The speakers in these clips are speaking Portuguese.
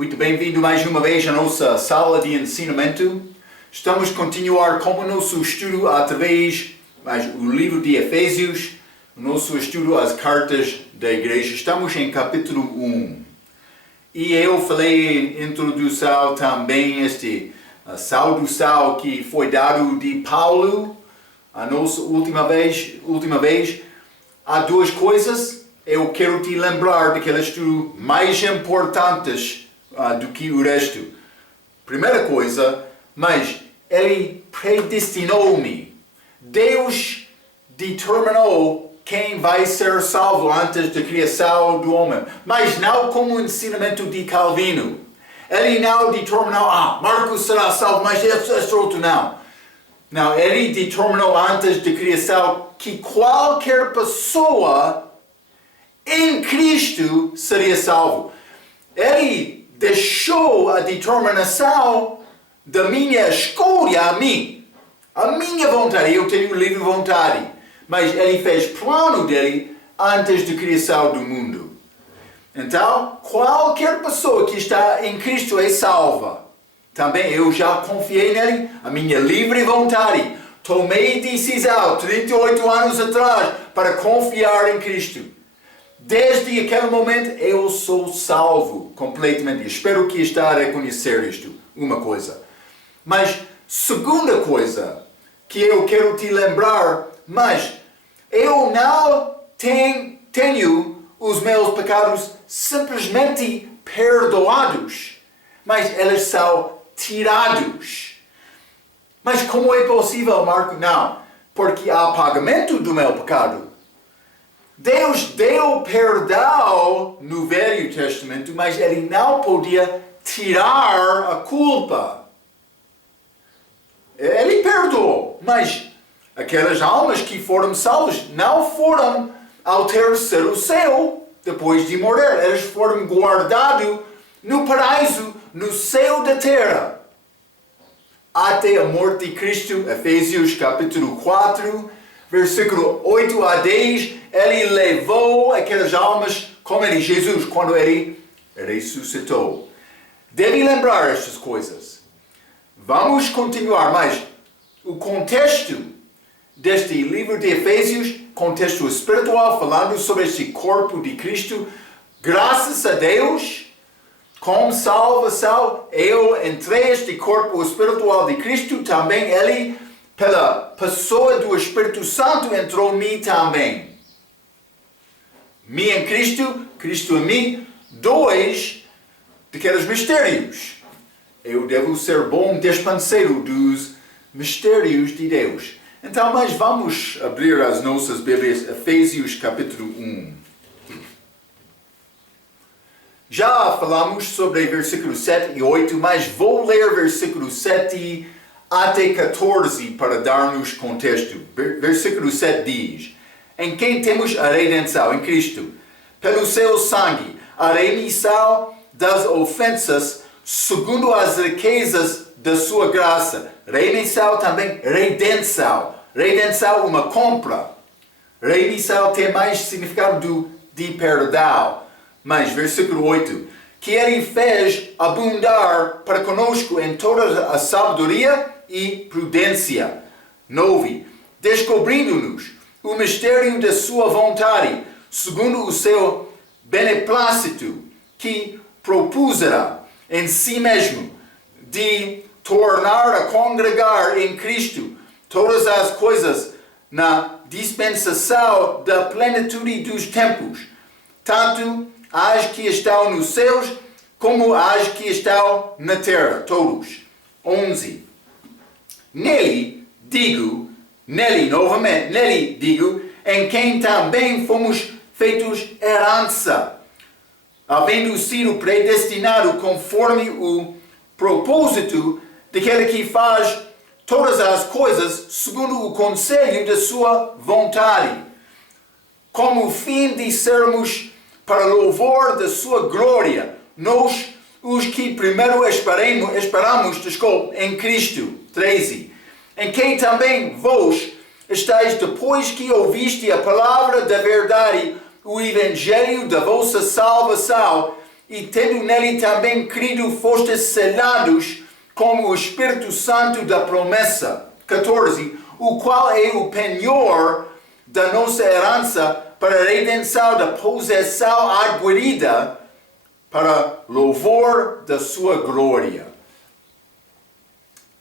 Muito bem-vindo mais uma vez à nossa sala de ensinamento. Estamos a continuar com o nosso estudo através do livro de Efésios, o nosso estudo às cartas da igreja. Estamos em capítulo 1. E eu falei em introdução também saudação que foi dado de Paulo a nossa última vez. Há duas coisas eu quero te lembrar daquele estudo mais importantes do que o resto. Primeira coisa, mas ele predestinou-me. Deus determinou quem vai ser salvo antes da criação do homem. Mas não como o ensinamento de Calvino. Ele não determinou, Marcos será salvo, mas este outro não. Não, ele determinou antes da criação que qualquer pessoa em Cristo seria salvo. Ele deixou a determinação da minha escolha a mim. A minha vontade, eu tenho livre vontade. Mas ele fez plano dele antes da criação do mundo. Então, qualquer pessoa que está em Cristo é salva. Também eu já confiei nele, a minha livre vontade. Tomei decisão 38 anos atrás para confiar em Cristo. Desde aquele momento eu sou salvo completamente. Espero que está a reconhecer isto, uma coisa. Mas segunda coisa que eu quero te lembrar, mas eu não tenho os meus pecados simplesmente perdoados, mas eles são tirados. Mas como é possível, Marco? Não, porque há pagamento do meu pecado. Deus deu perdão no Velho Testamento, mas ele não podia tirar a culpa. Ele perdoou, mas aquelas almas que foram salvas não foram ao terceiro céu depois de morrer. Eles foram guardados no paraíso, no céu da terra. Até a morte de Cristo, Efésios capítulo 4, versículo 8 a 10, ele levou aquelas almas como ele, Jesus, quando ele ressuscitou. Deve lembrar estas coisas. Vamos continuar, mas o contexto deste livro de Efésios, contexto espiritual, falando sobre este corpo de Cristo, graças a Deus, com salvação, eu entrei este corpo espiritual de Cristo, também ele, pela pessoa do Espírito Santo, entrou em mim também. Me em Cristo, Cristo em mim, dois daqueles mistérios. Eu devo ser bom despenseiro dos mistérios de Deus. Então, mas vamos abrir as nossas Bíblias, Efésios capítulo 1. Já falamos sobre versículos 7 e 8, mas vou ler versículos 7 até 14 para dar-nos contexto. Versículo 7 diz: em quem temos a redenção, em Cristo, pelo seu sangue, a remissão das ofensas, segundo as riquezas da sua graça. Remissão também, redenção. Redenção, uma compra. Remissão tem mais significado de perdão. Mas, versículo 8, que ele fez abundar para conosco em toda a sabedoria e prudência. 9, descobrindo-nos o mistério da sua vontade, segundo o seu beneplácito, que propusera em si mesmo, de tornar a congregar em Cristo todas as coisas na dispensação da plenitude dos tempos, tanto as que estão nos céus, como as que estão na terra, todos. 11. Nele digo, em quem também fomos feitos herança, havendo sido predestinado conforme o propósito daquele que faz todas as coisas segundo o conselho da sua vontade, como o fim de sermos para louvor da sua glória, nós, os que primeiro esperamos em Cristo. 13. Em quem também vós estáis depois que ouviste a palavra da verdade, o evangelho da vossa salvação, e tendo nele também crido, fostes selados com o Espírito Santo da promessa. 14. O qual é o penhor da nossa herança para a redenção da possessão adquirida para louvor da sua glória.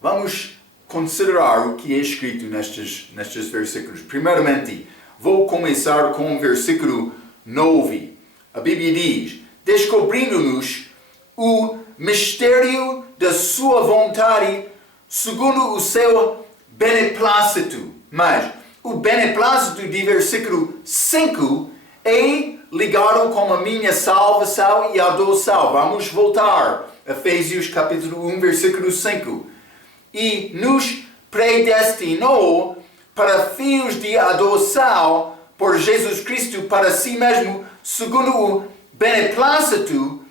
Vamos considerar o que é escrito nestes versículos. Primeiramente, vou começar com o versículo 9. A Bíblia diz: descobrindo-nos o mistério da sua vontade segundo o seu beneplácito. Mas o beneplácito de versículo 5 é ligado com a minha salvação e adoção. Vamos voltar. Efésios capítulo 1, versículo 5. E nos predestinou para filhos de adoção por Jesus Cristo para si mesmo, segundo o beneplácito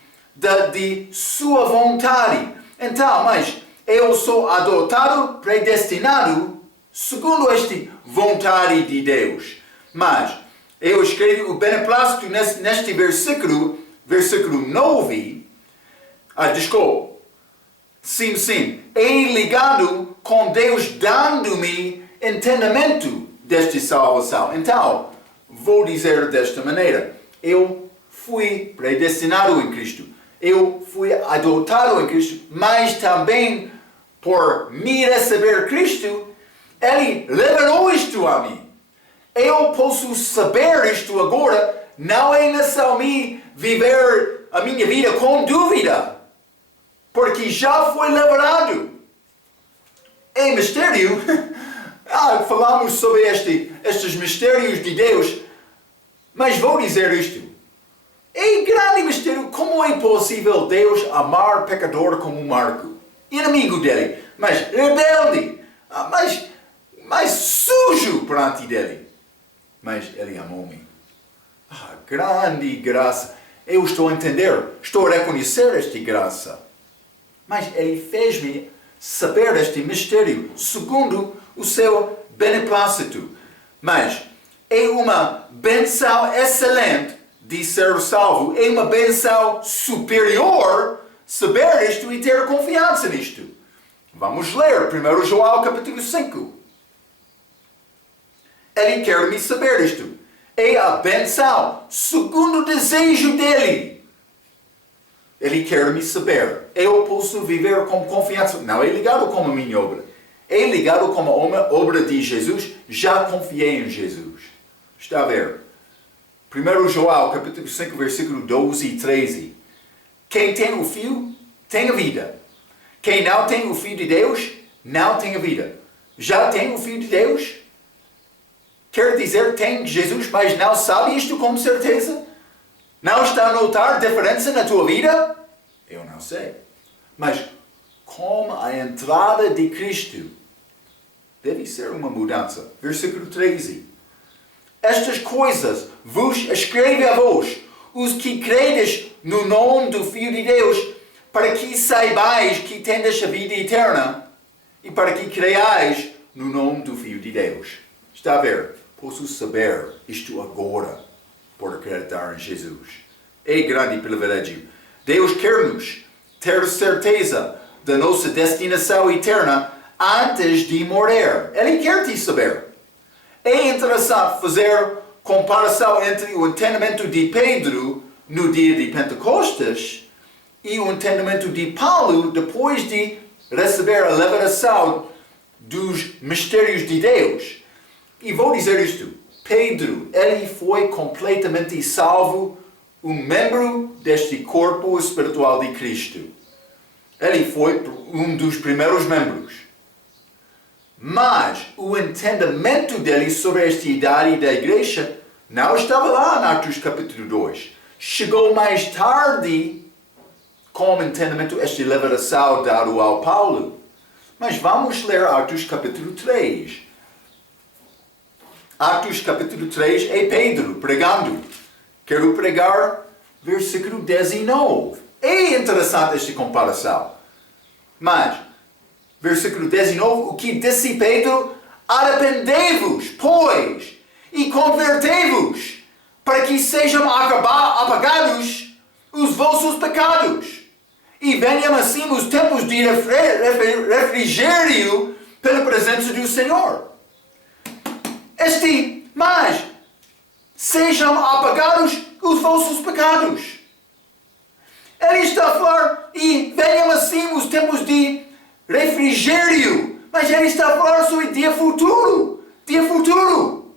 de sua vontade. Então, mas eu sou adotado, predestinado, segundo esta vontade de Deus. Mas eu escrevo o beneplácito neste versículo 9. Desculpa. Sim. É ligado com Deus dando-me entendimento desta salvação. Então, vou dizer desta maneira. Eu fui predestinado em Cristo. Eu fui adotado em Cristo. Mas também, por me receber Cristo, Ele liberou isto a mim. Eu posso saber isto agora. Não é necessário me viver a minha vida com dúvida. Porque já foi liberado. É mistério. Falamos sobre estes mistérios de Deus. Mas vou dizer isto. É grande mistério. Como é possível Deus amar pecador como Marco? Inimigo dele. Mas rebelde. Mas sujo perante dele. Mas ele amou-me. Grande graça. Eu estou a entender. Estou a reconhecer esta graça. Mas Ele fez-me saber este mistério, segundo o seu beneplácito. Mas é uma benção excelente de ser salvo. É uma benção superior saber isto e ter confiança nisto. Vamos ler 1 João capítulo 5. Ele quer me saber isto. É a benção segundo o desejo dele. Ele quer me saber. Eu posso viver com confiança. Não é ligado com a minha obra. É ligado com a obra de Jesus. Já confiei em Jesus. Está a ver? 1 João, capítulo 5, versículo 12 e 13. Quem tem o Filho, tem a vida. Quem não tem o Filho de Deus, não tem a vida. Já tem o Filho de Deus? Quer dizer, tem Jesus, mas não sabe isto com certeza? Não está a notar diferença na tua vida? Eu não sei. Mas com a entrada de Cristo, deve ser uma mudança. Versículo 13. Estas coisas vos escrevo a vós, os que credes no nome do Filho de Deus, para que saibais que tendes a vida eterna e para que creiais no nome do Filho de Deus. Está a ver? Posso saber isto agora por acreditar em Jesus. É grande privilégio. Deus quer-nos ter certeza da nossa destinação eterna antes de morrer. Ele quer te saber. É interessante fazer comparação entre o entendimento de Pedro no dia de Pentecostes e o entendimento de Paulo depois de receber a revelação dos mistérios de Deus. E vou dizer isto. Pedro, ele foi completamente salvo, um membro deste corpo espiritual de Cristo. Ele foi um dos primeiros membros. Mas o entendimento dele sobre esta idade da igreja não estava lá em Atos capítulo 2. Chegou mais tarde com o entendimento esta revelação dado ao Paulo. Mas vamos ler Atos capítulo 3. Atos capítulo 3 é Pedro pregando. Quero pregar versículo 19. É interessante esta comparação. Mas, versículo 19, o que disse Pedro? Arrependei-vos, pois, e convertei-vos, para que sejam apagados os vossos pecados. E venham assim os tempos de refrigério pela presença do Senhor. Mas sejam apagados os vossos pecados. Ele está a falar, e venham assim os tempos de refrigério. Mas ele está a falar sobre dia futuro. Dia futuro.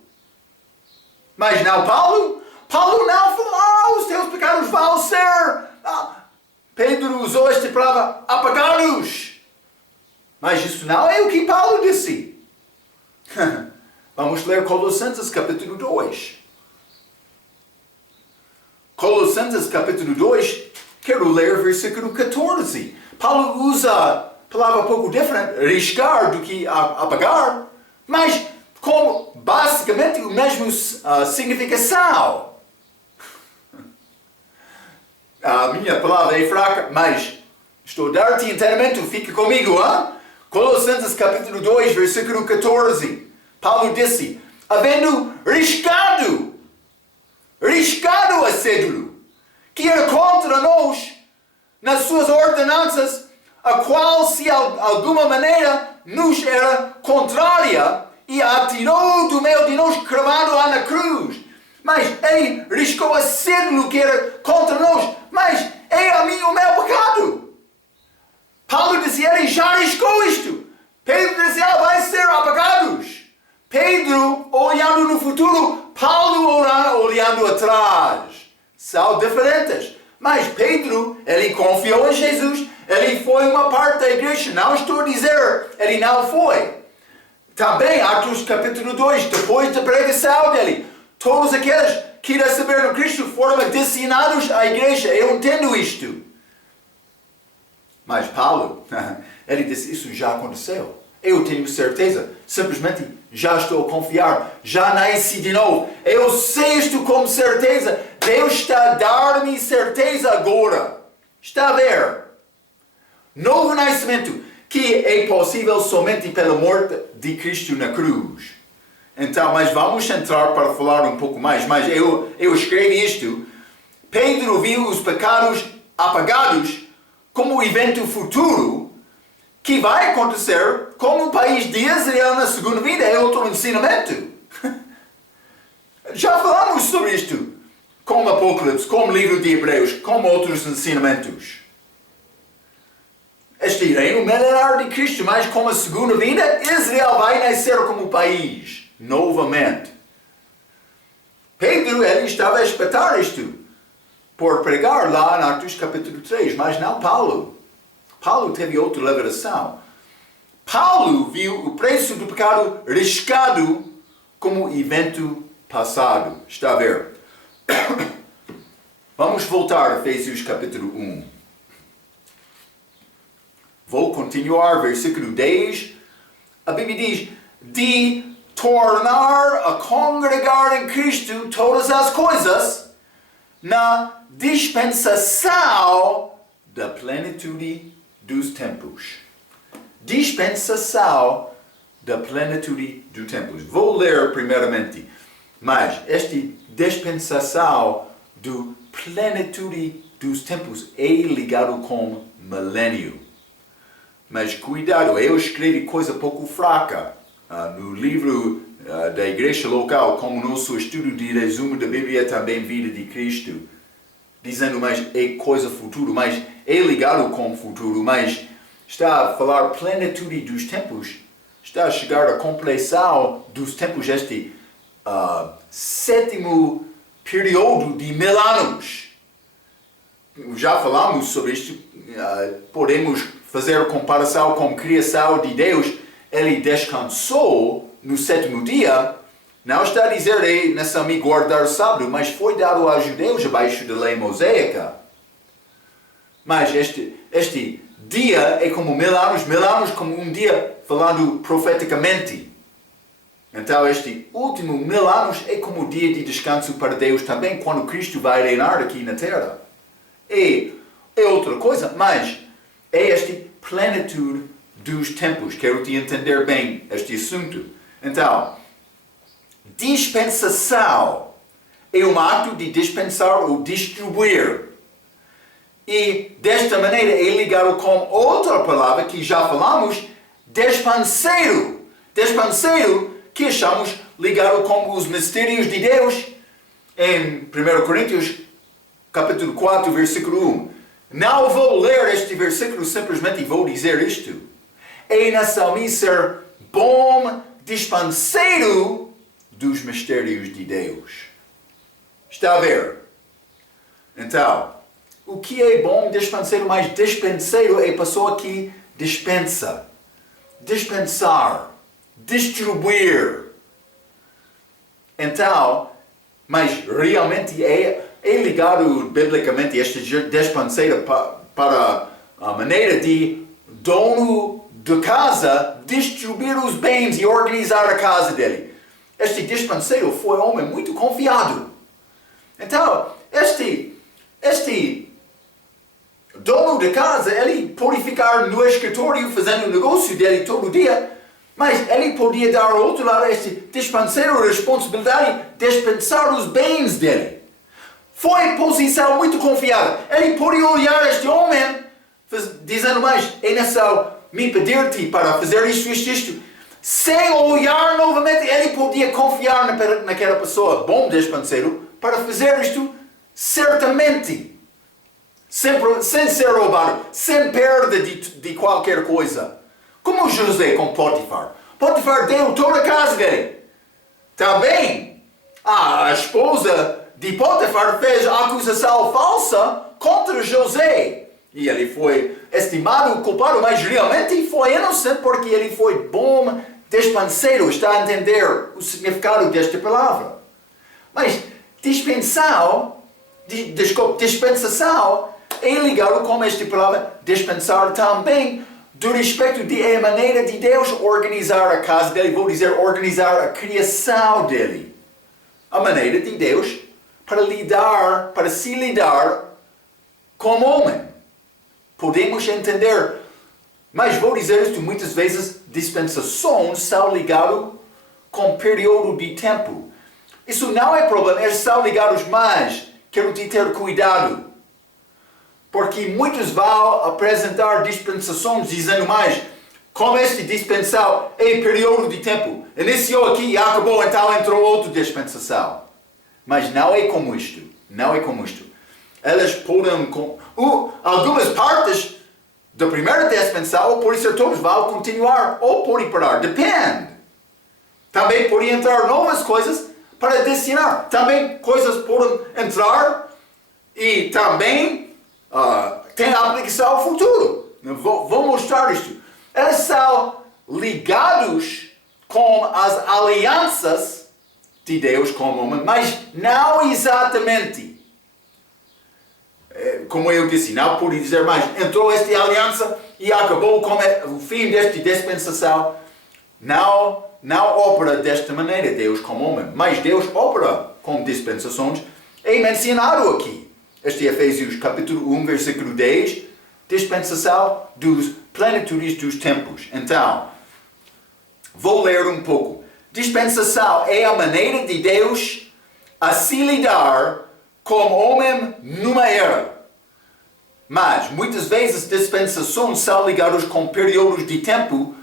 Mas não Paulo? Paulo não falou, os teus pecados vão ser... Pedro usou esta palavra, apagados. Mas isso não é o que Paulo disse. Vamos ler Colossenses capítulo 2. Colossenses capítulo 2, quero ler versículo 14. Paulo usa a palavra um pouco diferente, riscar do que apagar, mas com basicamente a mesma significação. A minha palavra é fraca, mas estou a dar-te entendimento, fica comigo, hein? Colossenses capítulo 2, versículo 14. Paulo disse, havendo riscado a cédula, que era contra nós, nas suas ordenanças, a qual, se de alguma maneira nos era contrária, e a tirou do meio de nós cravado lá na cruz. Mas ele riscou a cédula que era contra nós, mas é a mim o meu pecado. Paulo dizia, ele já riscou isto. Pedro dizia, vai ser apagados. Pedro olhando no futuro, Paulo olhando atrás. São diferentes. Mas Pedro, ele confiou em Jesus, ele foi uma parte da igreja. Não estou a dizer, ele não foi. Também, Atos capítulo 2, depois da pregação dele, todos aqueles que receberam Cristo foram destinados à igreja. Eu entendo isto. Mas Paulo, ele disse, isso já aconteceu. Eu tenho certeza. Simplesmente já estou a confiar. Já nasci de novo. Eu sei isto com certeza. Deus está a dar-me certeza agora. Está a ver? Novo nascimento, que é possível somente pela morte de Cristo na cruz. Então, mas vamos entrar para falar um pouco mais. Mas eu escrevi isto. Pedro viu os pecados apagados como um evento futuro que vai acontecer como o país de Israel na segunda vida. É outro ensinamento. Já falamos sobre isto. Como Apocalipse, como livro de Hebreus, como outros ensinamentos. Este reino milenar de Cristo, mas como a segunda vida, Israel vai nascer como país. Novamente. Pedro, ele estava a espetar isto por pregar lá em Atos capítulo 3, mas não Paulo. Paulo teve outra revelação. Paulo viu o preço do pecado riscado como evento passado. Está a ver? Vamos voltar a Efésios capítulo 1. Vou continuar, versículo 10. A Bíblia diz, de tornar a congregar em Cristo todas as coisas na dispensação da plenitude dos tempos. Dispensação da plenitude dos tempos. Vou ler primeiramente, mas esta dispensação da plenitude dos tempos é ligado com milênio. Mas cuidado, eu escrevi coisa pouco fraca no livro da igreja local, como nosso estudo de resumo da Bíblia, também Vida de Cristo, dizendo, mas é coisa futuro, mas é ligado com o futuro, mas está a falar plenitude dos tempos, está a chegar à compleção dos tempos, este sétimo período de 1000 anos. Já falamos sobre isto, podemos fazer comparação com a criação de Deus. Ele descansou no sétimo dia. Não está a dizer nessa me guardar sábado, mas foi dado aos judeus abaixo da lei mosaica. Mas este dia é como 1000 anos como um dia falando profeticamente. Então este último 1000 anos é como o dia de descanso para Deus também, quando Cristo vai reinar aqui na terra. É outra coisa, mas é esta plenitude dos tempos. Quero te entender bem este assunto. Então, dispensação é um ato de dispensar ou distribuir. E desta maneira é ligado com outra palavra que já falamos, despenseiro. Despenseiro que achamos ligado com os mistérios de Deus em 1 Coríntios capítulo 4, versículo 1. Não vou ler este versículo, simplesmente vou dizer isto. É necessário ser bom despenseiro dos mistérios de Deus. Está a ver? Então, o que é bom despenseiro? Mas despenseiro é a pessoa que dispensa. Dispensar. Distribuir. Então, mas realmente é ligado biblicamente este despenseiro para a maneira de dono de casa distribuir os bens e organizar a casa dele. Este despenseiro foi um homem muito confiado. Então, este dono de casa, ele pode ficar no escritório fazendo o negócio dele todo dia, mas ele podia dar ao outro lado este despenseiro a responsabilidade de dispensar os bens dele. Foi posição muito confiável. Ele podia olhar este homem, dizendo mais, é necessário me pedir-te para fazer isto. Sem olhar novamente, ele podia confiar naquela pessoa, bom despenseiro, para fazer isto certamente. Sem ser roubado, sem perda de qualquer coisa. Como José com Potifar. Potifar deu toda a casa dele. Também, a esposa de Potifar fez acusação falsa contra José. E ele foi estimado culpado, mas realmente foi inocente porque ele foi bom despenseiro. Está a entender o significado desta palavra. Mas dispensação é ligado com esta palavra dispensar também do respeito de a maneira de Deus organizar a casa dele, vou dizer, organizar a criação dele. A maneira de Deus para se lidar com o homem. Podemos entender, mas vou dizer isto muitas vezes, dispensações são ligadas com período de tempo. Isso não é problema, eles são ligados, mas quero te ter cuidado. Porque muitos vão apresentar dispensações dizendo mais, como este dispensação é período de tempo. Iniciou aqui e acabou, então entrou outra dispensação. Mas não é como isto. Não é como isto. Elas podem, algumas partes da primeira dispensação, ou por isso todos vão continuar, ou podem parar. Depende. Também podem entrar novas coisas para adicionar. Também coisas podem entrar e também tem a aplicação ao futuro. Vou mostrar isto. Eles são ligados com as alianças de Deus com o homem, mas não exatamente. Como eu disse, não pude dizer mais. Entrou esta aliança e acabou com o fim desta dispensação. Não opera desta maneira Deus com o homem, mas Deus opera com dispensações. É mencionado aqui. Este é Efésios capítulo 1, versículo 10, dispensação dos plenitudes dos tempos. Então, vou ler um pouco. Dispensação é a maneira de Deus a se lidar com o homem numa era. Mas, muitas vezes, dispensações são ligadas com períodos de tempo,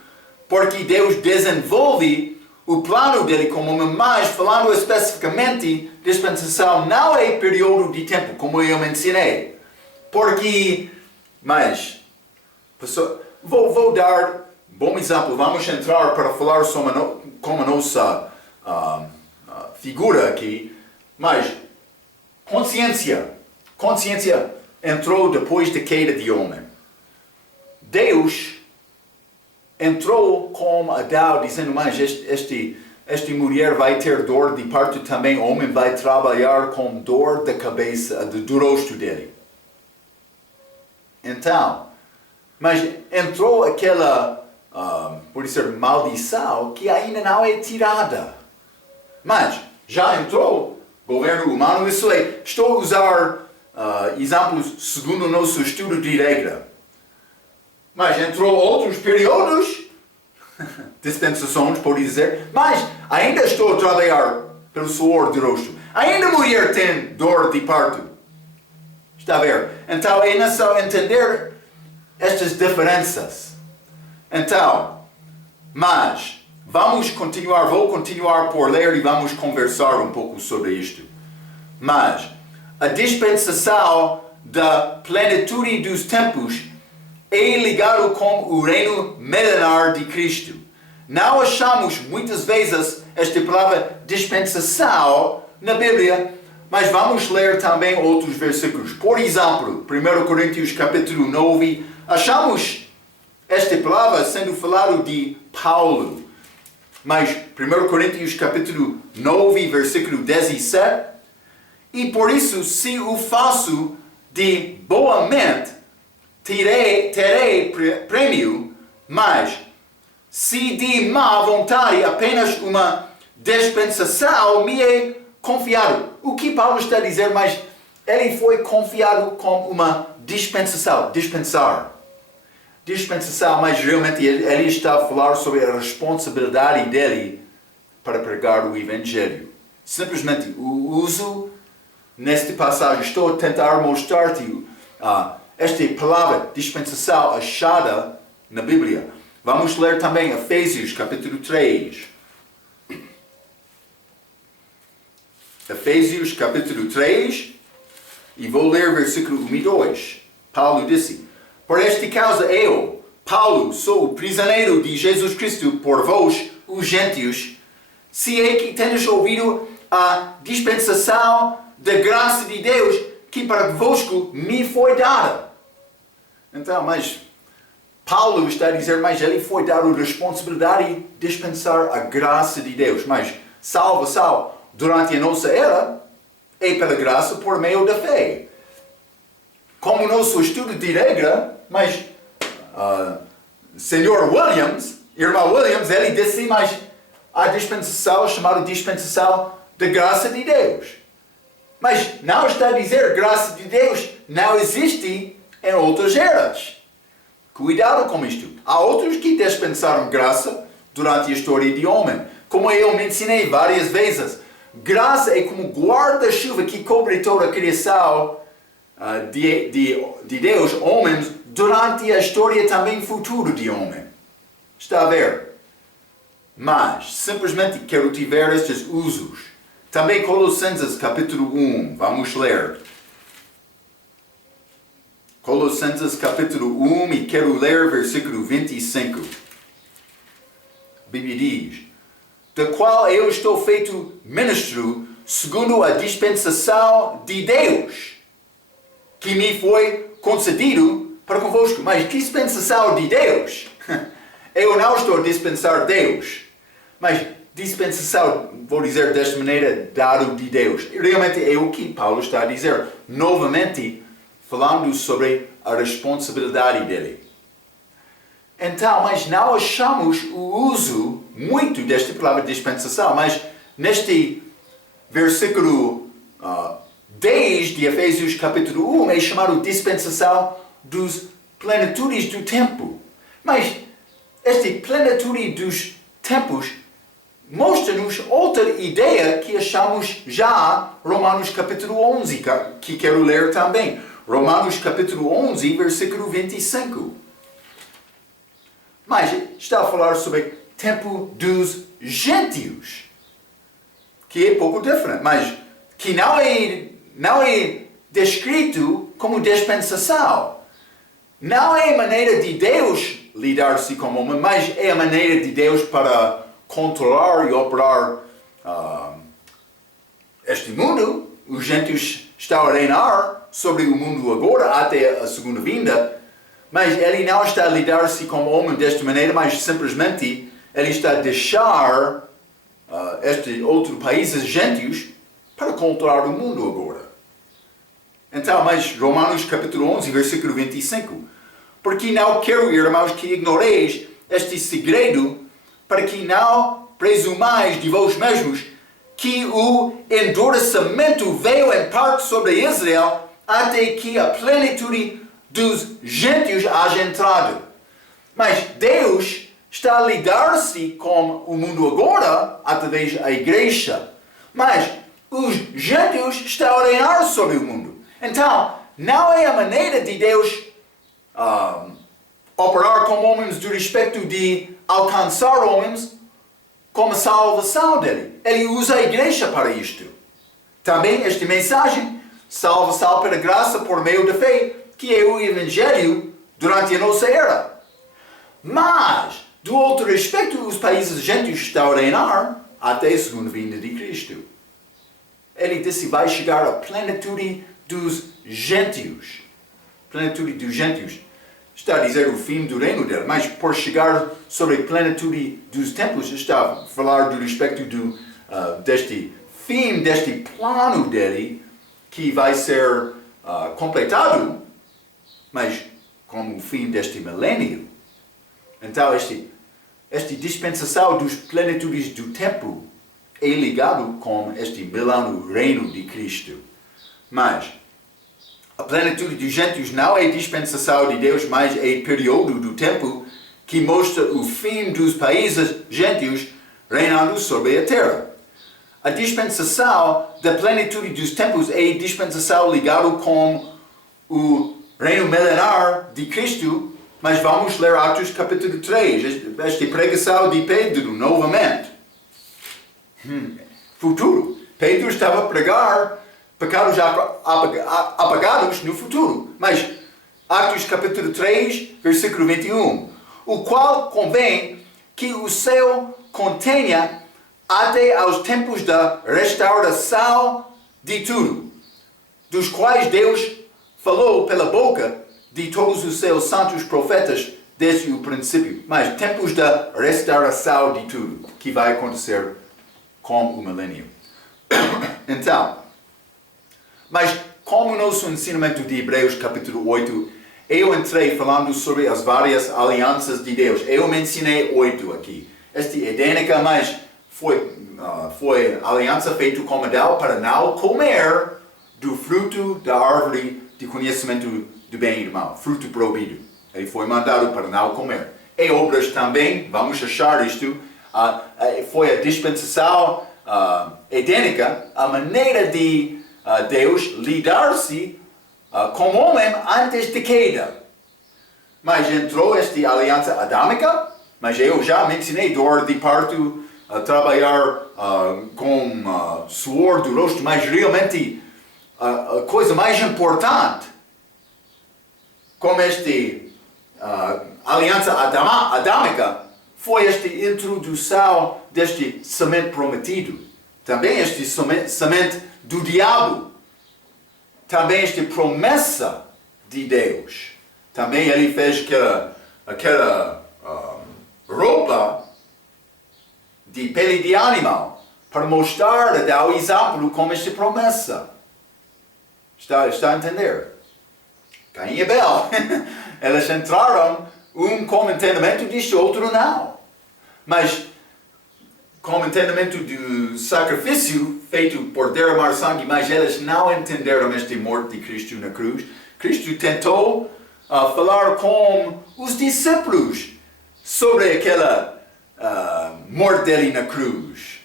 porque Deus desenvolve o plano dele como homem, mas falando especificamente, dispensação não é período de tempo, como eu mencionei. Porque, mas, vou dar um bom exemplo. Vamos entrar para falar como a nossa figura aqui. Mas, consciência entrou depois da queda de homem. Deus entrou com Adão dizendo, mas esta mulher vai ter dor de parto também, o homem vai trabalhar com dor da cabeça, do rosto dele. Então, mas entrou aquela, por dizer, maldição que ainda não é tirada. Mas já entrou governo humano, isso é, estou a usar exemplos segundo o nosso estudo de regra. Mas entrou outros períodos, dispensações, pode dizer, mas ainda estou a trabalhar pelo suor do rosto. Ainda a mulher tem dor de parto. Está a ver? Então é necessário entender estas diferenças. Então, mas vou continuar por ler e vamos conversar um pouco sobre isto. Mas a dispensação da plenitude dos tempos é ligado com o reino milenar de Cristo. Não achamos muitas vezes esta palavra dispensação na Bíblia, mas vamos ler também outros versículos. Por exemplo, 1 Coríntios capítulo 9, achamos esta palavra sendo falado de Paulo. Mas 1 Coríntios capítulo 9, versículo 17, e por isso, se o faço de boa mente, terei prêmio, mas se de má vontade apenas uma dispensação me é confiado. O que Paulo está a dizer, mas ele foi confiado com uma dispensação, dispensação, mas realmente ele está a falar sobre a responsabilidade dele para pregar o Evangelho. Simplesmente o uso, nesta passagem, estou a tentar mostrar-te esta palavra dispensação achada na Bíblia. Vamos ler também Efésios capítulo 3. Efésios capítulo 3, e vou ler versículo 1 e 2. Paulo disse: por esta causa eu, Paulo, sou o prisioneiro de Jesus Cristo por vós, os gentios, se é que tendes ouvido a dispensação da graça de Deus que para convosco me foi dada. Então, mas Paulo está a dizer, mas ele foi dado a responsabilidade de dispensar a graça de Deus. Mas salvação durante a nossa era é pela graça por meio da fé. Como o nosso estudo de regra, mas Sr. Williams, irmão Williams, ele disse, mas a dispensação chamada dispensação da graça de Deus. Mas não está a dizer graça de Deus não existe em outras eras. Cuidado com isto. Há outros que dispensaram graça durante a história de homem. Como eu mencionei várias vezes, graça é como guarda-chuva que cobre toda a criação de Deus, homens, durante a história também futura de homem. Está a ver? Mas, simplesmente quero te ver estes usos. Também Colossenses capítulo 1, vamos ler. Colossenses capítulo 1 e quero ler versículo 25. A Bíblia diz: da qual eu estou feito ministro segundo a dispensação de Deus, que me foi concedido para convosco. Mas que dispensação de Deus? Eu não estou a dispensar Deus, mas dispensação, vou dizer desta maneira, dado de Deus. Realmente é o que Paulo está a dizer. Novamente, falando sobre a responsabilidade dele. Então, mas não achamos o uso muito desta palavra dispensação, mas neste versículo 10 de Efésios capítulo 1 é chamado dispensação dos plenitudes do tempo. Mas esta plenitude dos tempos mostra-nos outra ideia que achamos já Romanos capítulo 11, que quero ler também. Romanos capítulo 11, versículo 25. Mas está a falar sobre tempo dos gentios, que é pouco diferente, mas que não é descrito como dispensação. Não é a maneira de Deus lidar-se com o homem, mas é a maneira de Deus para controlar e operar este mundo. Os gentios estão a reinar sobre o mundo agora, até a segunda vinda, mas ele não está a lidar-se com o homem desta maneira, mas simplesmente ele está a deixar estes outros países gentios para controlar o mundo agora. Então, mas Romanos capítulo 11, versículo 25. Porque não quero, irmãos, que ignoreis este segredo, para que não presumais de vós mesmos que o endurecimento veio em parte sobre Israel, até que a plenitude dos gentios haja entrado. Mas Deus está a lidar-se com o mundo agora, através da igreja. Mas os gentios estão a reinar sobre o mundo. Então, não é a maneira de Deus operar com homens do respeito de alcançar homens como a salvação dele. Ele usa a igreja para isto. Também esta mensagem, salvação pela graça por meio da fé, que é o Evangelho durante a nossa era. Mas, do outro respeito, os países gentios estão a reinar até a segunda vinda de Cristo. Ele disse vai chegar à plenitude dos gentios. Plenitude dos gentios. Está a dizer o fim do reino dele, mas por chegar sobre a plenitude dos tempos, está a falar do respeito deste fim, deste plano dele, que vai ser completado, mas como o fim deste milênio. Então, esta dispensação dos plenitudes do tempo é ligado com este milênio reino de Cristo. Mas a plenitude dos gentios não é dispensação de Deus, mas é período do tempo que mostra o fim dos países gentios reinando sobre a terra. A dispensação da plenitude dos tempos é a dispensação ligada com o reino milenar de Cristo, mas vamos ler Atos capítulo 3, esta pregação de Pedro novamente. Futuro. Pedro estava a pregar pecados apagados no futuro. Mas Atos capítulo 3, versículo 21. O qual convém que o céu contenha até aos tempos da restauração de tudo, dos quais Deus falou pela boca de todos os seus santos profetas desde o princípio. Mas tempos da restauração de tudo, que vai acontecer com o milênio. Então, mas como o nosso ensinamento de Hebreus capítulo 8, eu entrei falando sobre as várias alianças de Deus. Eu mencionei 8 aqui. Esta edênica, mas foi aliança feita com Adão para não comer do fruto da árvore de conhecimento do bem e do mal. Fruto proibido. Ele foi mandado para não comer. E obras também, vamos achar isto, foi a dispensação edênica, a maneira de Deus lidar-se com o homem antes da queda. Mas entrou esta aliança adâmica, mas eu já mencionei dor de parto, trabalhar com suor do rosto, mas realmente a coisa mais importante, como esta aliança adâmica, foi esta introdução deste semente prometido. Também este semente do diabo. Também esta promessa de Deus. Também ele fez aquela roupa de pele de animal para mostrar, dar o exemplo como esta promessa. Está a entender? Caim e Abel. Elas entraram com entendimento disto, outro não. Mas com entendimento do sacrifício feito por derramar sangue, mas elas não entenderam esta morte de Cristo na cruz. Cristo tentou falar com os discípulos sobre aquela morte dele na cruz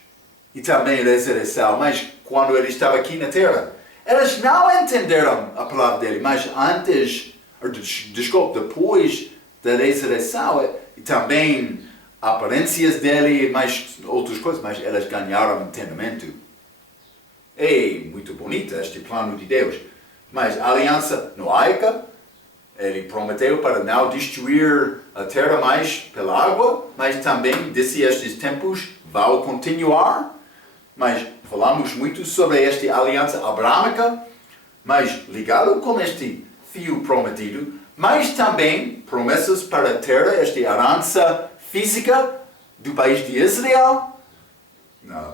e também a ressurreição, mas quando ele estava aqui na terra, elas não entenderam a palavra dele, mas depois da ressurreição e também aparências dele, mais outras coisas, mas elas ganharam entendimento. É muito bonito este plano de Deus, mas a aliança noaica, ele prometeu para não destruir a terra mais pela água, mas também disse estes tempos vão continuar. Mas falamos muito sobre esta aliança abrâmica, mas ligado com este fio prometido, mas também promessas para a terra, esta herança física do país de Israel,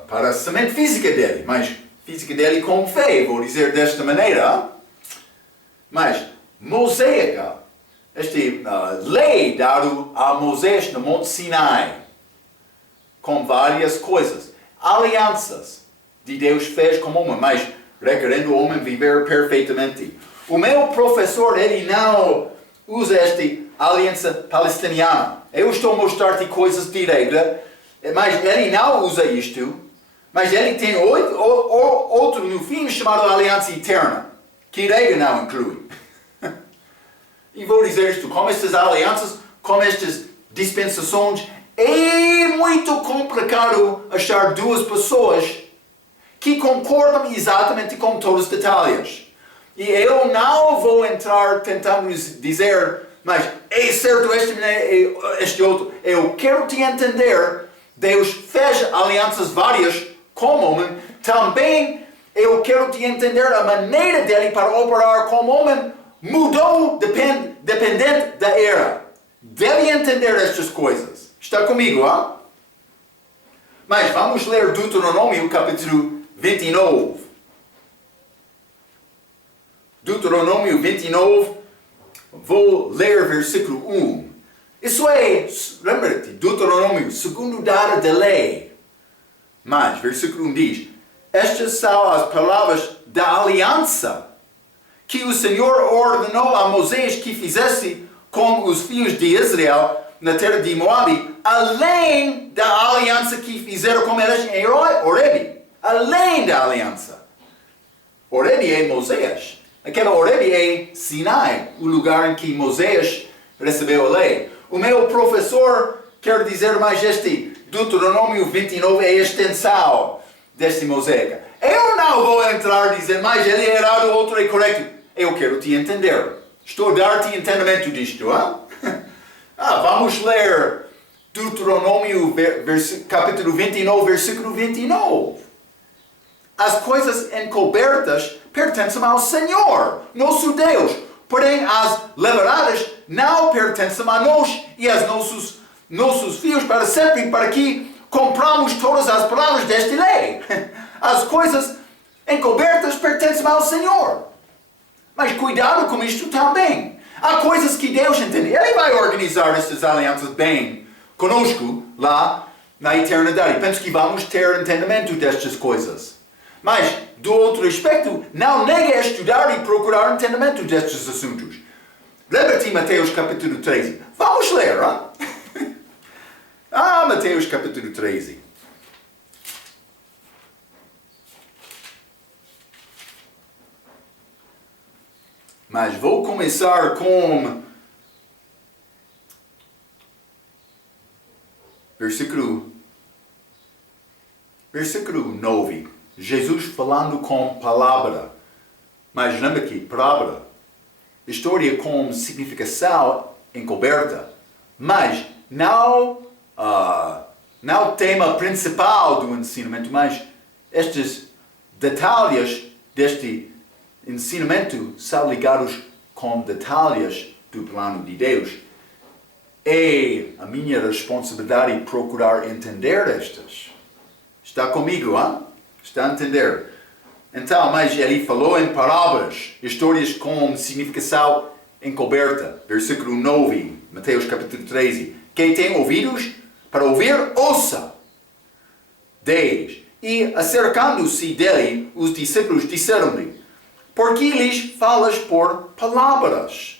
para a semente física dele, mas física dele com fé, vou dizer desta maneira. Mas mosaica, esta lei dada a Moisés no Monte Sinai, com várias coisas, alianças de Deus fez com o homem, mas requerendo o homem viver perfeitamente. O meu professor, ele não usa esta aliança palestiniana. Eu estou a mostrar-te coisas direitas, mas ele não usa isto. Mas ele tem outro no fim chamado aliança eterna. que regra não inclui. E vou dizer isto, como estas alianças, como estas dispensações, é muito complicado achar duas pessoas que concordam exatamente com todos os detalhes. E eu não vou entrar tentando dizer, mas é certo este outro. Eu quero te entender, Deus fez alianças várias como homem, também eu quero te entender a maneira dele para operar como homem mudou dependente da era. Deve entender estas coisas. Está comigo, hein? Mas vamos ler Deuteronômio capítulo 29. Deuteronômio 29, vou ler versículo 1. Isso é, lembra-te, Deuteronômio, segundo dada da lei. Mas, versículo 1 diz, estas são as palavras da aliança que o Senhor ordenou a Moisés que fizesse com os filhos de Israel na terra de Moabe, além da aliança que fizeram com eles em Horebe. Além da aliança. Horebe é Moisés. Aquela Horebe é Sinai, o lugar em que Moisés recebeu a lei. O meu professor quer dizer mais este Deuteronômio 29 é a extensão deste mosaico. Eu não vou entrar e dizer, mas ele é errado, o outro é correto. Eu quero te entender. Estou a dar-te entendimento disto. Vamos ler Deuteronômio capítulo 29, versículo 29. As coisas encobertas pertencem ao Senhor, nosso Deus. Porém, as reveladas não pertencem a nós e aos nossos filhos para sempre, para que compramos todas as palavras desta lei. As coisas encobertas pertencem ao Senhor. Mas cuidado com isto também. Há coisas que Deus entende. Ele vai organizar estas alianças bem conosco lá na eternidade. Penso que vamos ter entendimento destas coisas. Mas, do outro aspecto, não negue a estudar e procurar entendimento destes assuntos. Lembra-te Mateus capítulo 13. Vamos ler, Mateus capítulo 13. Mas vou começar com versículo 9. Jesus falando com palavra. Mas lembra que palavra, história com significação encoberta. Mas não o tema principal do ensinamento, mas estes detalhes deste ensinamento são ligados com detalhes do plano de Deus. É a minha responsabilidade procurar entender estas. Está comigo, Está a entender? Então, mas ele falou em parábolas, histórias com significação encoberta. Versículo 9, Mateus capítulo 13. Quem tem ouvidos para ouvir, ouça. 10. E acercando-se dele, os discípulos disseram-lhe, por que lhes falas por palavras?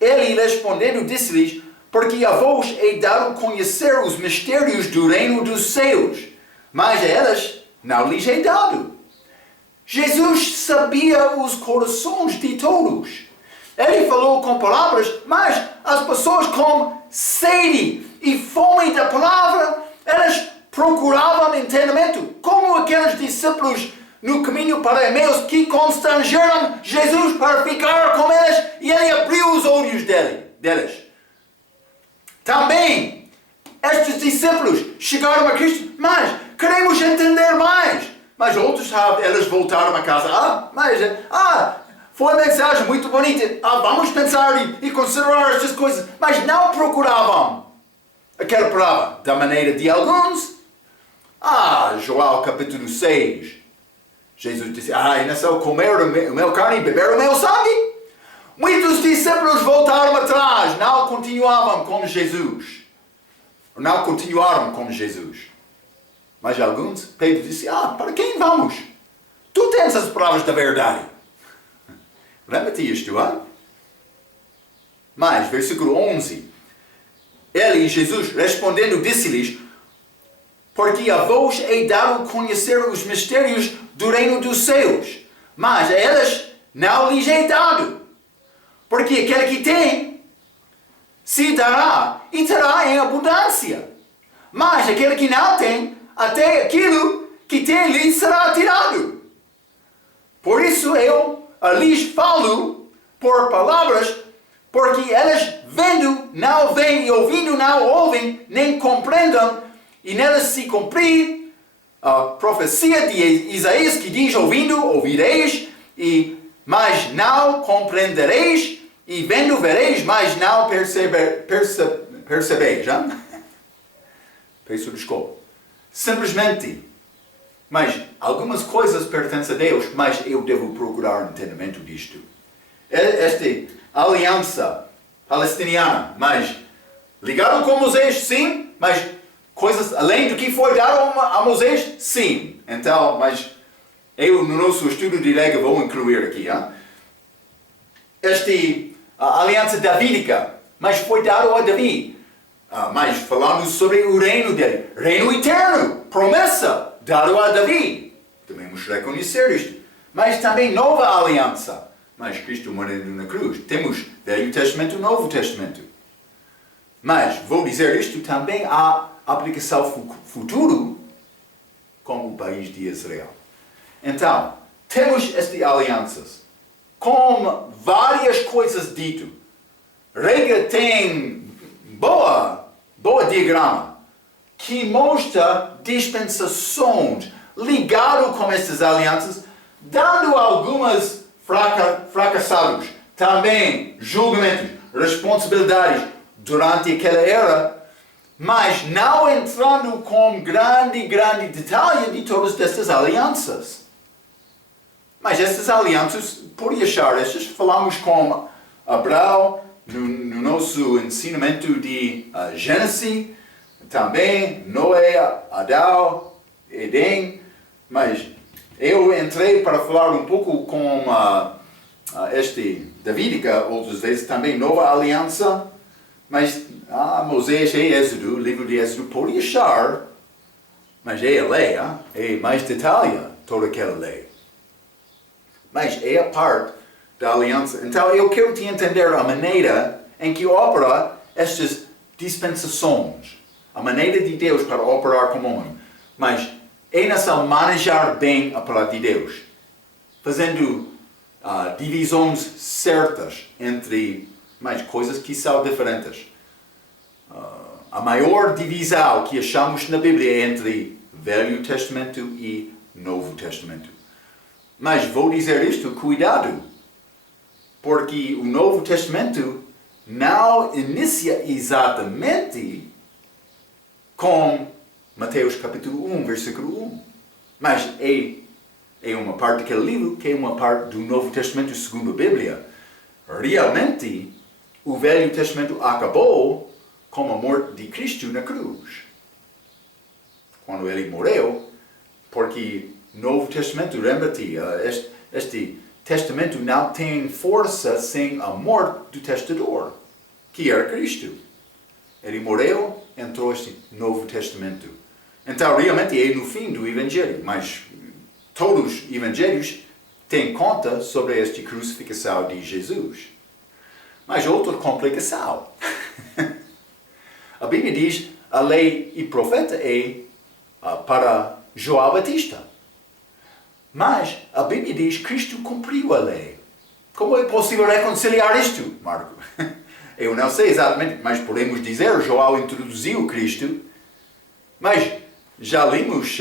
Ele respondendo disse-lhes, porque a vós é dado conhecer os mistérios do reino dos céus, mas a elas não lhes é dado. Jesus sabia os corações de todos. Ele falou com palavras, mas as pessoas com sede e fome da palavra, elas procuravam entendimento, como aqueles discípulos no caminho para Emeus que constrangeram Jesus para ficar com eles e ele abriu os olhos deles. Também, estes discípulos chegaram a Cristo, mas queremos entender mais. Mas outros, eles voltaram a casa. Foi uma mensagem muito bonita. Vamos pensar e considerar estas coisas. Mas não procuravam aquela palavra da maneira de alguns. João capítulo 6. Jesus disse, ainda só comer o meu carne e beber o meu sangue. Muitos discípulos voltaram atrás, não continuavam com Jesus. Não continuaram com Jesus. Mas alguns, Pedro disse, para quem vamos? Tu tens as palavras da verdade. Lembra-te isto, Mas, versículo 11. Ele, Jesus, respondendo, disse-lhes, porque a vós é dado conhecer os mistérios do reino dos céus, mas a elas não lhes é dado. Porque aquele que tem, se dará e terá em abundância. Mas aquele que não tem, até aquilo que tem lhe será tirado. Por isso eu lhes falo por palavras, porque elas vendo não veem e ouvindo não ouvem, nem compreendam, e nelas se cumprir a profecia de Isaías que diz: ouvindo, ouvireis, mas não compreendereis, e vendo, vereis, mas não percebeis. Peço desculpa. Simplesmente, mas algumas coisas pertencem a Deus, mas eu devo procurar entendimento disto. Esta aliança palestiniana, mas ligado com Moisés, sim, mas coisas além do que foi dado a Moisés, sim. Então, mas eu no nosso estudo de lei vou incluir aqui. Esta aliança davídica, mas foi dado a Davi. Mas falando sobre o reino dele, reino eterno, promessa, dado a Davi. Devemos reconhecer isto. Mas também nova aliança. Mas Cristo morreu na cruz. Temos Velho Testamento e Novo Testamento. Mas vou dizer isto, também há aplicação futuro como o país de Israel. Então, temos estas alianças com várias coisas dito. Regra tem boa diagrama que mostra dispensações ligado com estas alianças, dando algumas fracassados, também julgamentos, responsabilidades durante aquela era, mas não entrando com grande detalhe de todas estas alianças. Mas estas alianças, por achar estas, falamos com Abraão no nosso ensinamento de Gênesis, também Noé, Adão, Edém, mas eu entrei para falar um pouco com este Davídica, outras vezes também Nova Aliança, mas Moisés e Êxodo, livro de Êxodo, por achar, mas é a lei, é mais detalha toda aquela lei. Mas é a parte da aliança. Então eu quero te entender a maneira em que opera estas dispensações, a maneira de Deus para operar como homem. Mas é necessário manejar bem a palavra de Deus, fazendo divisões certas entre mais coisas que são diferentes. A maior divisão que achamos na Bíblia é entre Velho Testamento e Novo Testamento. Mas vou dizer isto, cuidado, porque o Novo Testamento não inicia exatamente com Mateus capítulo 1, versículo 1. Mas é uma parte daquele livro que é uma parte do Novo Testamento segundo a Bíblia. Realmente, o Velho Testamento acabou com a morte de Cristo na cruz. Quando ele morreu, porque o Novo Testamento, lembra-te, este testamento não tem força sem a morte do testador, que era Cristo. Ele morreu, entrou este Novo Testamento. Então, realmente, é no fim do Evangelho, mas todos os Evangelhos têm conta sobre esta crucificação de Jesus. Mas outra complicação. A Bíblia diz, a lei e profeta é para João Batista. Mas a Bíblia diz, Cristo cumpriu a lei. Como é possível reconciliar isto, Marco? Eu não sei exatamente, mas podemos dizer, João introduziu Cristo. Mas já lemos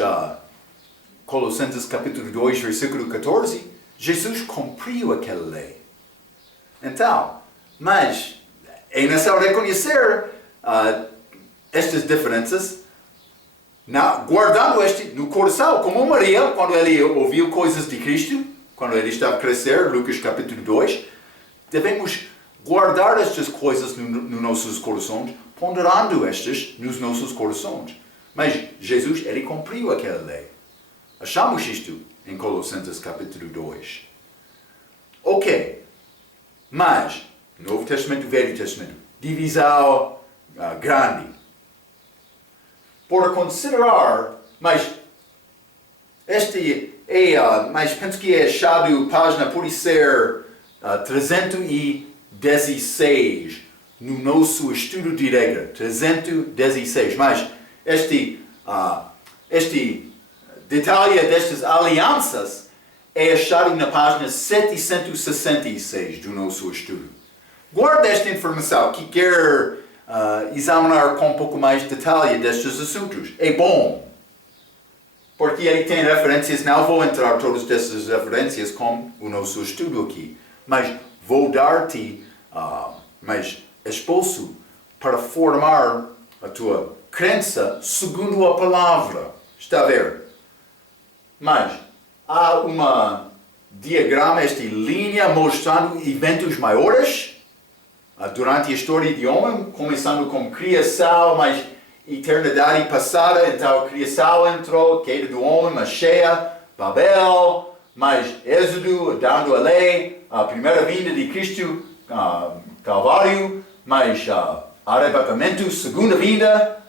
Colossenses capítulo 2, versículo 14. Jesus cumpriu aquela lei. Então, mas é necessário reconhecer estas diferenças, guardando no coração, como Maria, quando ele ouviu coisas de Cristo, quando ele estava a crescer, Lucas capítulo 2, devemos guardar estas coisas nos nossos corações, ponderando estas nos nossos corações. Mas Jesus, ele cumpriu aquela lei. Achamos isto em Colossenses capítulo 2. Ok, mas Novo Testamento e Velho Testamento, divisão grande. Por considerar, mas este mas penso que é achado página pode ser 316 no nosso estudo de regra. 316. Mas este detalhe destas alianças é achado na página 766 do nosso estudo. Guarde esta informação que quer examinar com um pouco mais de detalhe destes assuntos. É bom, porque ele tem referências. Não vou entrar todas essas referências com o nosso estudo aqui, mas vou dar-te mais esforço para formar a tua crença segundo a palavra. Está a ver? Mas há uma diagrama, esta linha mostrando eventos maiores durante a história do homem, começando com criação, mas eternidade passada, então a criação entrou, queda do homem, Mashiach, Babel, mas Êxodo, dando a lei, a primeira vinda de Cristo, Calvário, mas arrebatamento, segunda vinda,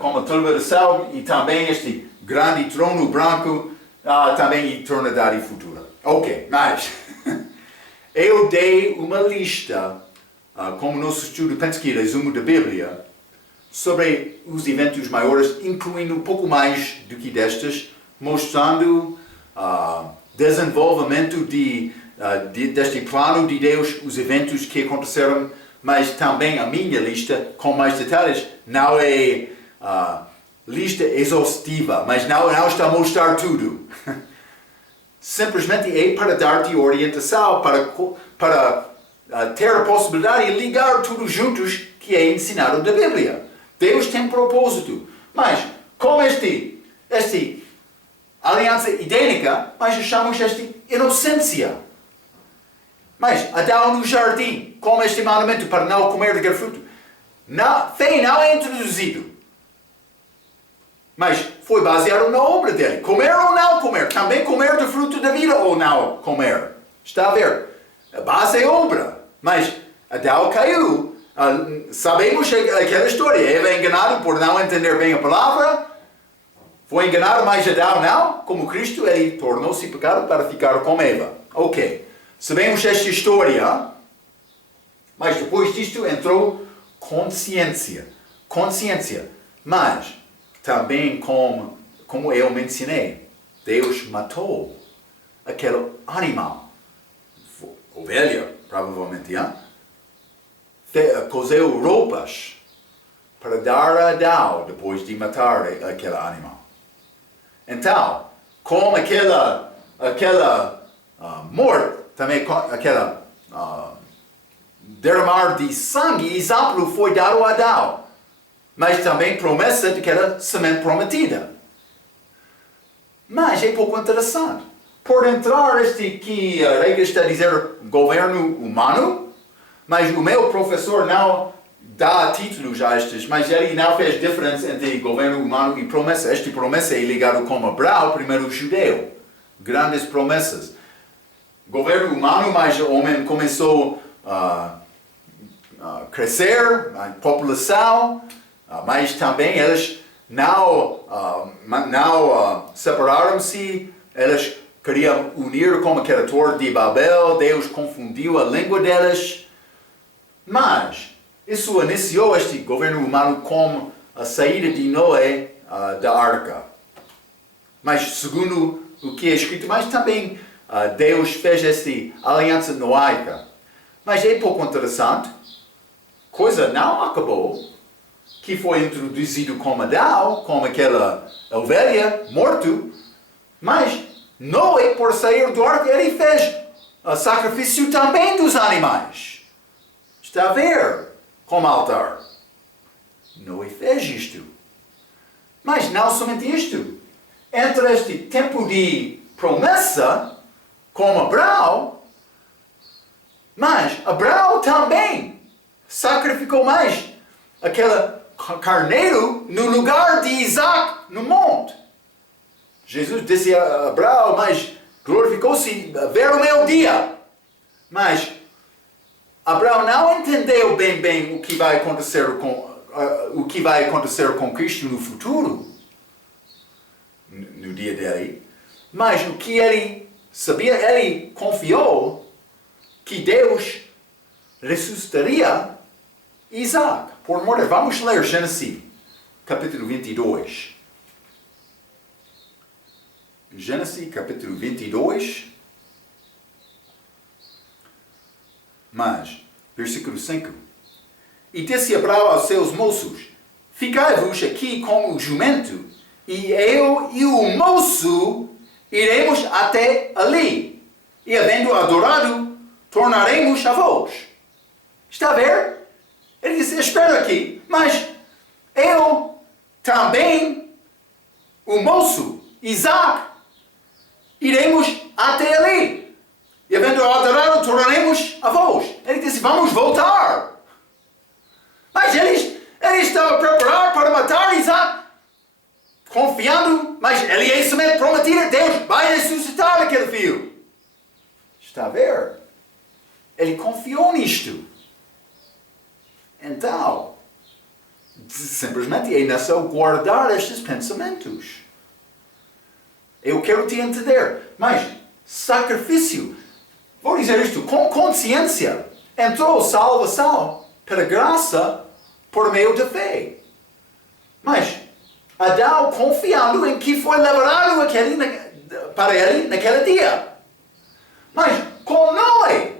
como a liberação, e também este grande trono branco, também eternidade futura. Ok, mas eu dei uma lista, como nosso estudo, penso que resumo da Bíblia, sobre os eventos maiores, incluindo um pouco mais do que destes, mostrando desenvolvimento deste plano de Deus, os eventos que aconteceram, mas também a minha lista, com mais detalhes, não é lista exaustiva, mas não está a mostrar tudo. Simplesmente é para dar-te orientação, para ter a possibilidade de ligar tudo juntos que é ensinado da Bíblia. Deus tem propósito, mas com esta aliança idêntica, mas chamamos esta inocência. Mas Adão no jardim, com este mandamento para não comer daquele fruto, fé não é introduzido. Mas foi baseado na obra dele. Comer ou não comer. Também comer do fruto da vida ou não comer. Está a ver? A base é obra. Mas Adão caiu. Sabemos aquela história. Eva é enganado por não entender bem a palavra. Foi enganado, mas Adão não. Como Cristo, ele tornou-se pecado para ficar com Eva. Ok. Sabemos esta história. Mas depois disto entrou consciência. Consciência. Mas também, como eu mencionei, Deus matou aquele animal, ovelha, provavelmente, cozeu roupas para dar a Adão depois de matar aquele animal. Então, com aquela morte, também com aquela derramar de sangue, exemplo foi dado a Adão. Mas também promessa de que era semente prometida. Mas é pouco interessante. Por entrar que a regra está a dizer governo humano, mas o meu professor não dá títulos a estes, mas ele não fez diferença entre governo humano e promessa. Esta promessa é ligada com Abraão, primeiro judeu. Grandes promessas. Governo humano, mas o homem começou a crescer, a população, mas também eles não separaram-se, eles queriam unir como aquela torre de Babel, Deus confundiu a língua deles. Mas isso iniciou este governo humano com a saída de Noé da arca. Mas segundo o que é escrito, mas também Deus fez esta aliança noaica. Mas é pouco interessante, coisa não acabou, que foi introduzido como Adão, como aquela ovelha, morto, mas Noé, por sair do arca, ele fez o sacrifício também dos animais. Está a ver como altar. Noé fez isto. Mas não somente isto. Entre este tempo de promessa, com Abraão, mas Abraão também sacrificou mais aquele carneiro no lugar de Isaac no monte. Jesus disse a Abraão, mas glorificou-se ver o meu dia. Mas Abraão não entendeu bem o que vai acontecer com Cristo no futuro, no dia dele. Mas o que ele sabia, ele confiou que Deus ressuscitaria Isaac. Por amor de Deus, vamos ler Gênesis, capítulo 22. Gênesis, capítulo 22. Mas, versículo 5. E disse Abraão aos seus moços: ficai-vos aqui com o jumento, e eu e o moço iremos até ali. E havendo adorado, tornaremos a vós. Está a ver? Ele disse: espera aqui, mas eu também, o moço, Isaac, iremos até ali. E havendo adorado, tornaremos a vós. Ele disse: vamos voltar. Mas ele estava preparado para matar Isaac, confiando, mas ele é somente prometido, Deus vai ressuscitar aquele filho. Está a ver? Ele confiou nisto. Então, simplesmente é necessário guardar estes pensamentos. Eu quero te entender, mas sacrifício, vou dizer isto, com consciência, entrou salvação pela graça por meio da fé. Mas Adão confiando em que foi liberado para ele naquele dia. Mas com Noé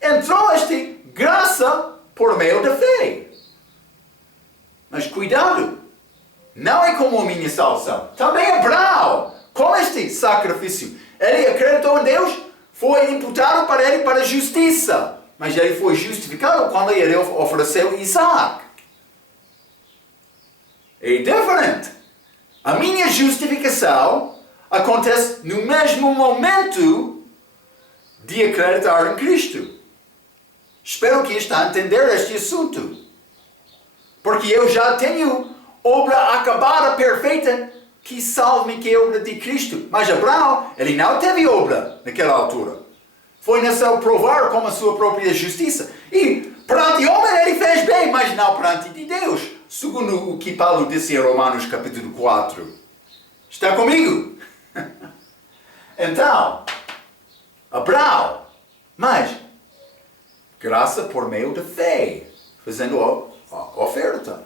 entrou esta graça por meio da fé. Mas cuidado, não é como a minha salvação. Também Abraão, com este sacrifício, ele acreditou em Deus, foi imputado para ele para a justiça. Mas ele foi justificado quando ele ofereceu Isaac. É diferente. A minha justificação acontece no mesmo momento de acreditar em Cristo. Espero que está a entender este assunto. Porque eu já tenho obra acabada, perfeita, que salve-me, que é a obra de Cristo. Mas Abraão, ele não teve obra naquela altura. Foi necessário provar como a sua própria justiça. E perante o homem ele fez bem, mas não perante de Deus. Segundo o que Paulo disse em Romanos capítulo 4. Está comigo? Então, Abraão, mas graça por meio da fé, fazendo a oferta.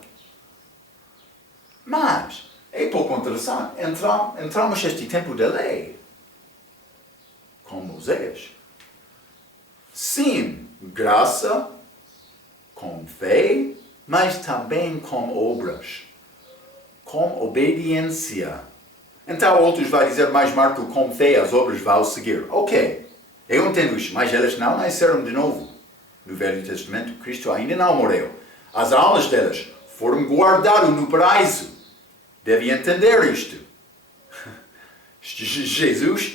Mas é pouco interessante. Entramos neste tempo da lei, com Moisés. Sim, graça com fé, mas também com obras, com obediência. Então outros vão dizer, mas Marco, com fé as obras vão seguir. Ok, eu entendo isso, mas elas não nasceram de novo. No Velho Testamento, Cristo ainda não morreu. As almas delas foram guardadas no paraíso. Deve entender isto. Jesus,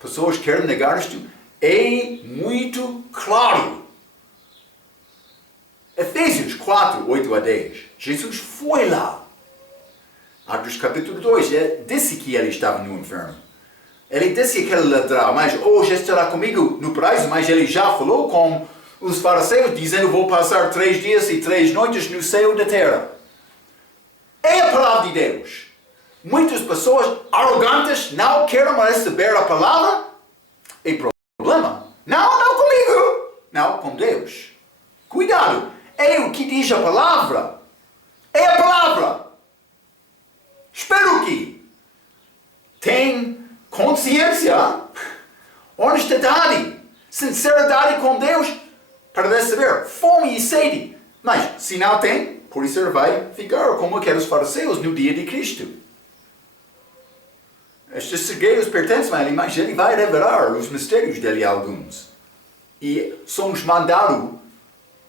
pessoas querem negar isto, é muito claro. Efésios 4, 8 a 10. Jesus foi lá. Atos capítulo 2, ele disse que ele estava no inferno. Ele disse que ele ladrão, mas hoje estará comigo no paraíso, mas ele já falou com os fariseus, dizendo, vou passar 3 dias e 3 noites no céu da terra. É a palavra de Deus. Muitas pessoas arrogantes não querem receber a palavra. É problema. Não comigo. Não com Deus. Cuidado. É o que diz a palavra. É a palavra. Espero que tem consciência, honestidade, sinceridade com Deus para receber fome e sede. Mas se não tem, por isso ele vai ficar como aqueles fariseus no dia de Cristo. Estes segredos pertencem a ele, mas ele vai revelar os mistérios dele a alguns. E somos mandados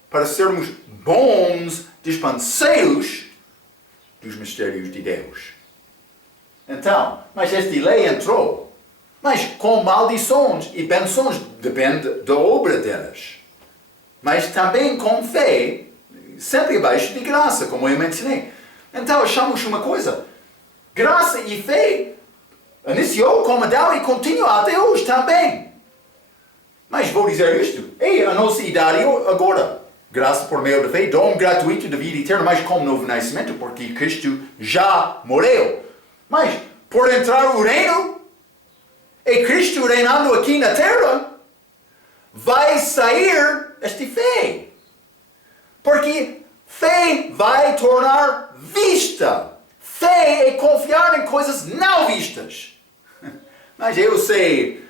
para sermos bons dispenseiros dos mistérios de Deus. Então, mas esta lei entrou. Mas com maldições e benções depende da obra delas. Mas também com fé, sempre abaixo de graça, como eu mencionei. Então achamos uma coisa. Graça e fé iniciou com Adão e continua até hoje também. Mas vou dizer isto. É a nossa idade agora. Graça por meio da fé, dom gratuito da vida eterna, mas como novo nascimento, porque Cristo já morreu. Mas por entrar no reino, e Cristo reinando aqui na terra, vai sair esta fé. Porque fé vai tornar vista. Fé é confiar em coisas não vistas. Mas eu sei,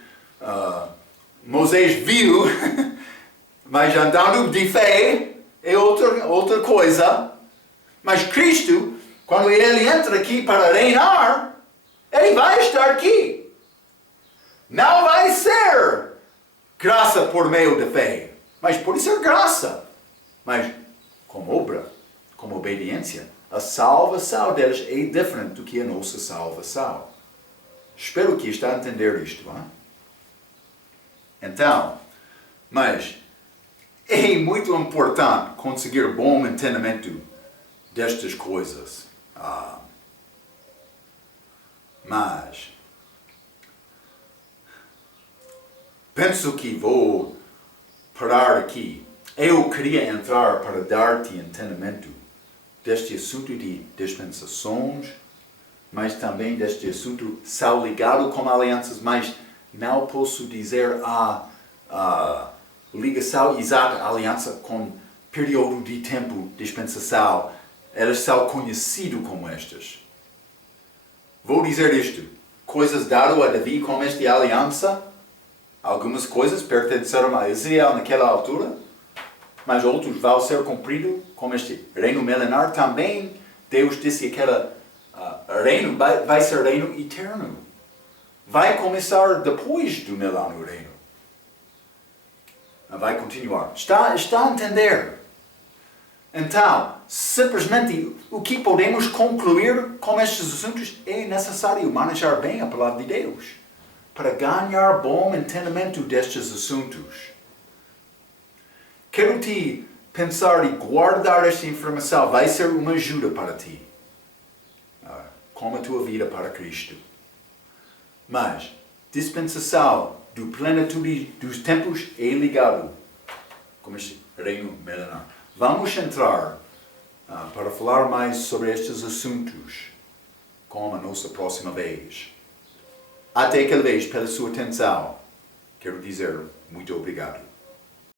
Moisés viu, mas andando de fé é outra coisa. Mas Cristo, quando Ele entra aqui para reinar, Ele vai estar aqui. Não vai ser graça por meio da fé, mas pode ser graça. Mas como obra, como obediência, a salvação deles é diferente do que a nossa salvação. Espero que está a entender isto. Hein? Então, mas é muito importante conseguir bom entendimento destas coisas. Mas penso que vou parar aqui. Eu queria entrar para dar-te entendimento deste assunto de dispensações, mas também deste assunto são ligado com alianças, mas não posso dizer a ligação exata, a aliança com período de tempo, dispensação. Elas são conhecidas como estas. Vou dizer isto. Coisas dadas a Davi com esta aliança, algumas coisas pertenceram a Israel naquela altura, mas outros vão ser cumpridos com este reino milenar. Também Deus disse que aquele reino vai ser reino eterno. Vai começar depois do milênio reino. Vai continuar. Está a entender? Então, simplesmente o que podemos concluir com estes assuntos é necessário manejar bem a palavra de Deus para ganhar bom entendimento destes assuntos. Quero te pensar e guardar esta informação. Vai ser uma ajuda para ti. Como a tua vida para Cristo. Mas, dispensação do plenitude dos tempos é ligado com este reino milenar. Vamos entrar para falar mais sobre estes assuntos com a nossa próxima vez. Até aquela vez, pela sua atenção, quero dizer muito obrigado.